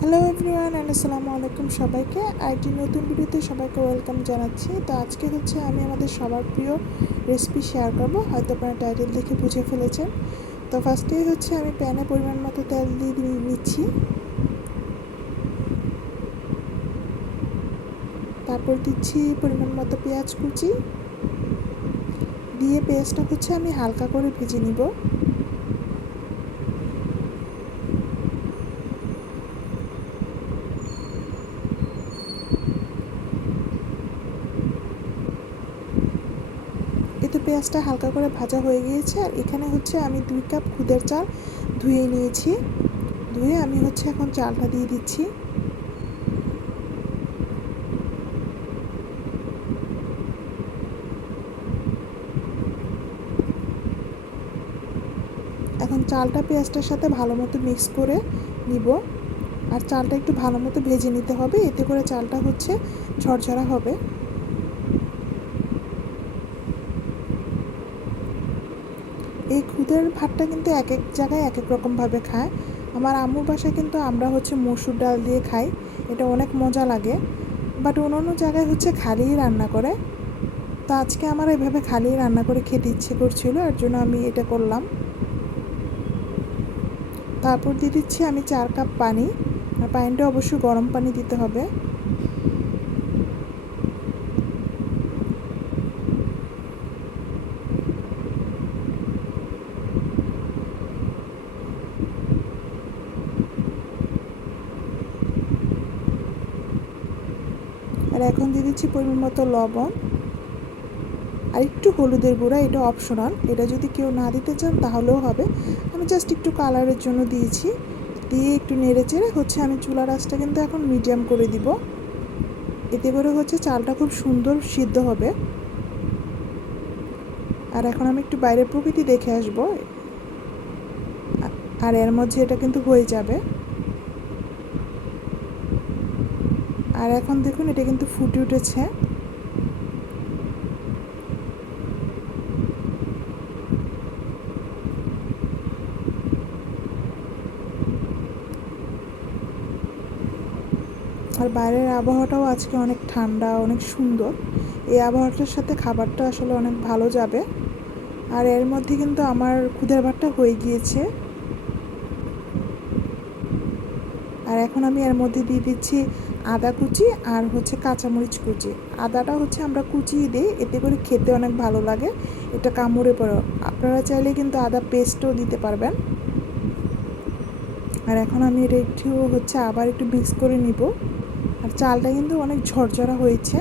Hello everyone and আসসালামু আলাইকুম সবাইকে। আইটি নতুন ভিডিওতে সবাইকে ওয়েলকাম জানাচ্ছি। তো আজকে হচ্ছে আমি আমাদের সবার প্রিয় রেসিপি শেয়ার করবো, হয়তো আপনারা টাইটেল দেখে বুঝে ফেলেছেন। তো ফার্স্টেই হচ্ছে আমি প্যানে পরিমাণ মতো তেল দিয়ে নিচ্ছি, তারপর দিচ্ছি পরিমাণ মতো পেঁয়াজ কুচি দিয়ে পেঁয়াজটা হচ্ছে আমি হালকা করে ভেজে নিব। এতে পেঁয়াজটা হালকা করে ভাজা হয়ে গিয়েছে। আর এখানে হচ্ছে আমি 2 কাপ খুদের চাল ধুয়ে নিয়েছি। ধুয়ে আমি হচ্ছে এখন চালটা দিয়ে দিচ্ছি। এখন চালটা পেঁয়াজটার সাথে ভালো মতো মিক্স করে নিব। আর চালটা একটু ভালো মতো ভেজে নিতে হবে, এতে করে চালটা হচ্ছে ঝরঝরা হবে। এই খুদের ভাতটা কিন্তু এক এক জায়গায় এক এক রকমভাবে খায়। আমার আম্মুর বাসায় কিন্তু আমরা হচ্ছে মসুর ডাল দিয়ে খাই, এটা অনেক মজা লাগে। বাট অন্য জায়গায় হচ্ছে খালিই রান্না করে। তো আজকে আমার এভাবে খালিই রান্না করে খেতে ইচ্ছে করছিল, এর জন্য আমি এটা করলাম। তারপর দিয়ে দিচ্ছি আমি 4 কাপ পানি। আর পানিটা অবশ্যই গরম পানি দিতে হবে। আর এখন দিয়ে দিচ্ছি পরিমাণ মতো লবণ আর একটু হলুদের গুঁড়া, এটা অপশনাল, এটা যদি কেউ না দিতে চান তাহলেও হবে। আমি জাস্ট একটু কালারের জন্য দিয়েছি। দিয়ে একটু নেড়ে চেড়ে হচ্ছে আমি চুলার আঁচটা কিন্তু এখন মিডিয়াম করে দিব। এতে করে হচ্ছে চালটা খুব সুন্দর সিদ্ধ হবে। আর এখন আমি একটু বাইরের প্রকৃতি দেখে আসবো, আর এর মধ্যে এটা কিন্তু হয়ে যাবে। আর এখন দেখুন এটা কিন্তু ফুটে উঠেছে। আর বাইরের আবহাওয়াটাও আজকে অনেক ঠান্ডা, অনেক সুন্দর। এই আবহাওয়াটার সাথে খাবারটা আসলে অনেক ভালো যাবে। আর এর মধ্যে কিন্তু আমার খুদের ভাতটা হয়ে গিয়েছে। আর এখন আমি এর মধ্যে দিয়ে দিচ্ছি আদা কুচি আর হচ্ছে কাঁচামরিচ কুচি। আদাটা হচ্ছে আমরা কুচিয়ে দিই, এতে করে খেতে অনেক ভালো লাগে, এটা কামড়ে পড়ে। আপনারা চাইলে কিন্তু আদা পেস্টও দিতে পারবেন। আর এখন আমি এটা একটু হচ্ছে আবার একটু মিক্স করে নিব। আর চালটা কিন্তু অনেক ঝরঝরা হয়েছে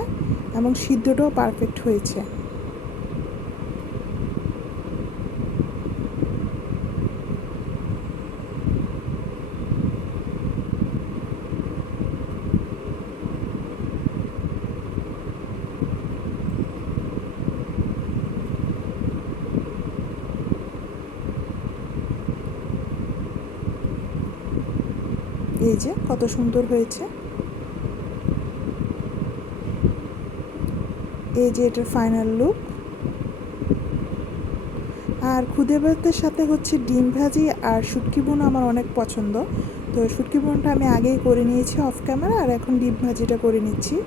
এবং সিদ্ধটাও পারফেক্ট হয়েছে। এই যে কত সুন্দর হয়েছে। এই যে এটার ফাইনাল লুক। আর খুদে ভাতের সাথে হচ্ছে ডিম ভাজি আর শুটকি বোনা আমার অনেক পছন্দ। তো শুটকি বোনাটা আমি আগেই করে নিয়েছি অফ ক্যামেরা, আর এখন ডিম ভাজিটা করে নিচ্ছি।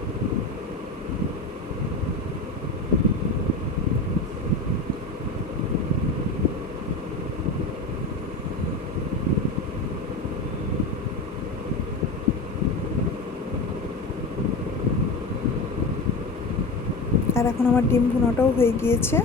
আর এখন আমার ডিম ভুনাটাও হয়ে গিয়েছে।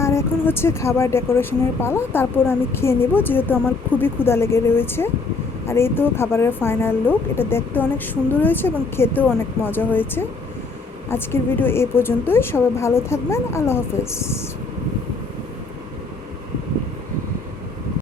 আর এখন হচ্ছে খাবার ডেকোরেশনের পালা, তারপর আমি খেয়ে নেব, যেহেতু আমার খুবই ক্ষুধা লেগে রয়েছে। আর এই তো খাবারের ফাইনাল লুক, এটা দেখতে অনেক সুন্দর হয়েছে এবং খেতেও অনেক মজা হয়েছে। আজকের ভিডিও এই পর্যন্তই। সবাই ভালো থাকবেন। আল্লাহ হাফেজ।